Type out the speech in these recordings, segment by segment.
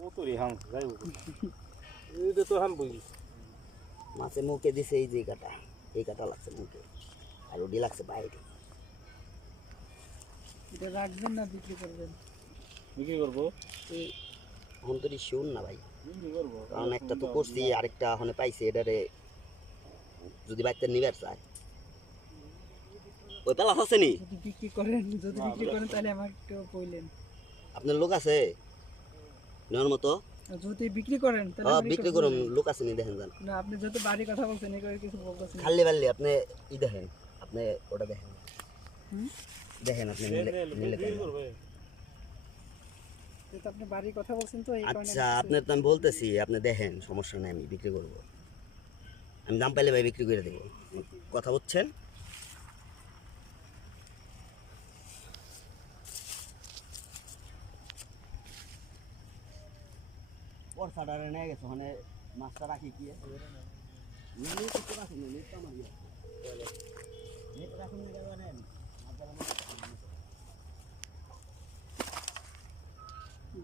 কতরি হাম যাই এটা তো হাম বই মাছে মুখে দিছে এই যে কাটা, এই কাটা লাগছে মুখে, আর ওডি লাগছে বাইরে। এটা রাখবেন না বিক্রি করবেন? বিক্রি করবো। এই অন্তরি শুন না ভাই, বিক্রি করবো কারণ একটা তো করছি, আরেকটা ওখানে পাইছি, এটারে যদি বাচ্চা নিবার চায় ওই পালা হচ্ছে নি। যদি বিক্রি করেন তাহলে আমাকে বললেন। আপনার লোক আছে নেওয়ার মতো? যদি বিক্রি করেন তাহলে হ্যাঁ আমাকে বিক্রি করুন, লোক আছে নি দেখেন যান। না, আপনি যত বাড়ি কথা বলছেন এই করে কিছু বলতেছেন। খালি বাল্লি আপনি ই দেখেন, আপনি ওটা দেখেন, হুম, দেখেন আপনি নিলে বিক্রি করবে। যেহেতু আপনি বাড়ির কথা বলছেন তো এই কারণে। আচ্ছা আপনার তো আমি বলতেছি, আপনি দেখেন, সমস্যা নেই, আমি বিক্রি করব, আমি দাম পাইলে ভাই বিক্রি করে দেবো, কথা বুঝছেন? পরসাটারে নিয়ে গেছে, ওখানে মাছটা রাখি কি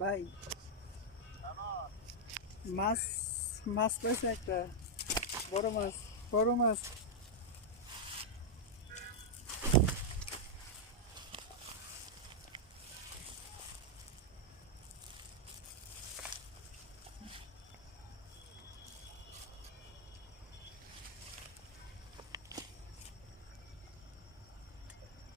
ভাই মাছ মাছ পাইছে একটা বড় মাছ, বড় মাছ।